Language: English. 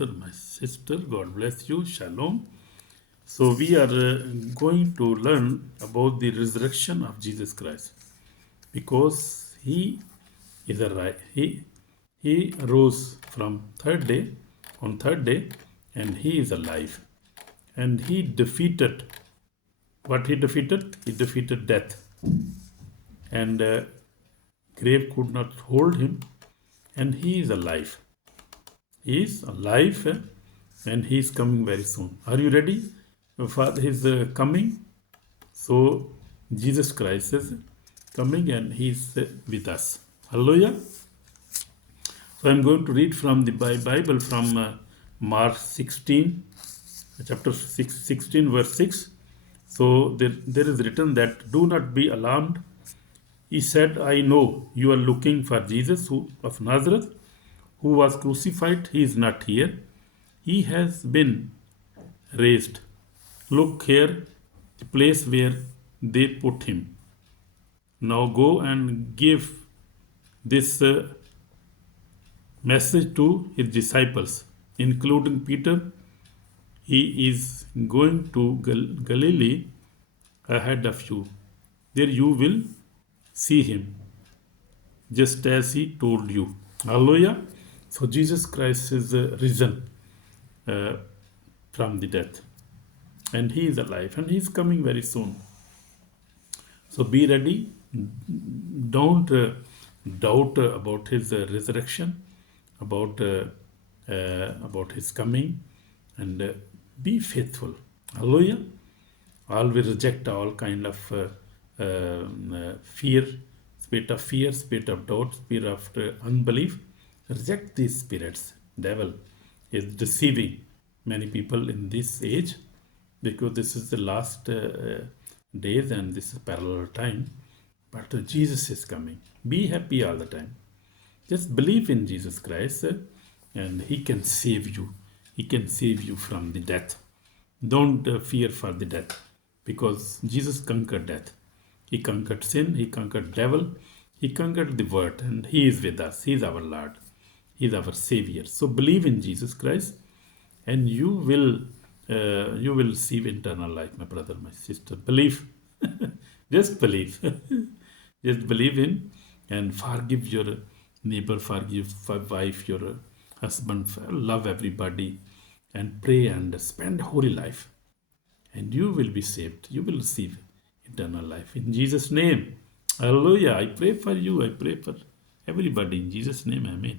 My sister, God bless you. Shalom. So we are going to learn about the resurrection of Jesus Christ, because he is a he rose from third day, and he is alive, and he defeated what he defeated. He defeated death, and grave could not hold him, and he is alive. He is alive, and he is coming very soon. Are you ready for his coming? So Jesus Christ is coming, and he is with us. Hallelujah. So I'm going to read from the Bible from Mark 16, chapter 16, verse 6. So there is written that, "Do not be alarmed." He said, "I know you are looking for Jesus of Nazareth, who was crucified. He is not here. He has been raised. Look here, the place where they put him. Now go and give this message to his disciples, including Peter. He is going to Galilee ahead of you. There you will see him, just as he told you." Hallelujah. So Jesus Christ is risen uh, from the death, and he is alive, and he is coming very soon. So be ready. Don't doubt about his resurrection, about his coming, and be faithful. Hallelujah. Always reject all kind of fear, spirit of doubt, spirit of unbelief. Reject these spirits. Devil is deceiving many people in this age, because this is the last days, and this is parallel time. But Jesus is coming. Be happy all the time. Just believe in Jesus Christ, and he can save you. He can save you from the death. Don't fear for the death, because Jesus conquered death. He conquered sin. He conquered devil. He conquered the word, and he is with us. He is our Lord. He is our Savior. So believe in Jesus Christ, and you will receive eternal life, my brother, my sister. Believe. Just believe. Just believe in, and forgive your neighbor, forgive your wife, your husband, love everybody, and pray and spend holy life, and you will be saved. You will receive eternal life in Jesus' name. Hallelujah. I pray for you. I pray for everybody in Jesus' name. Amen.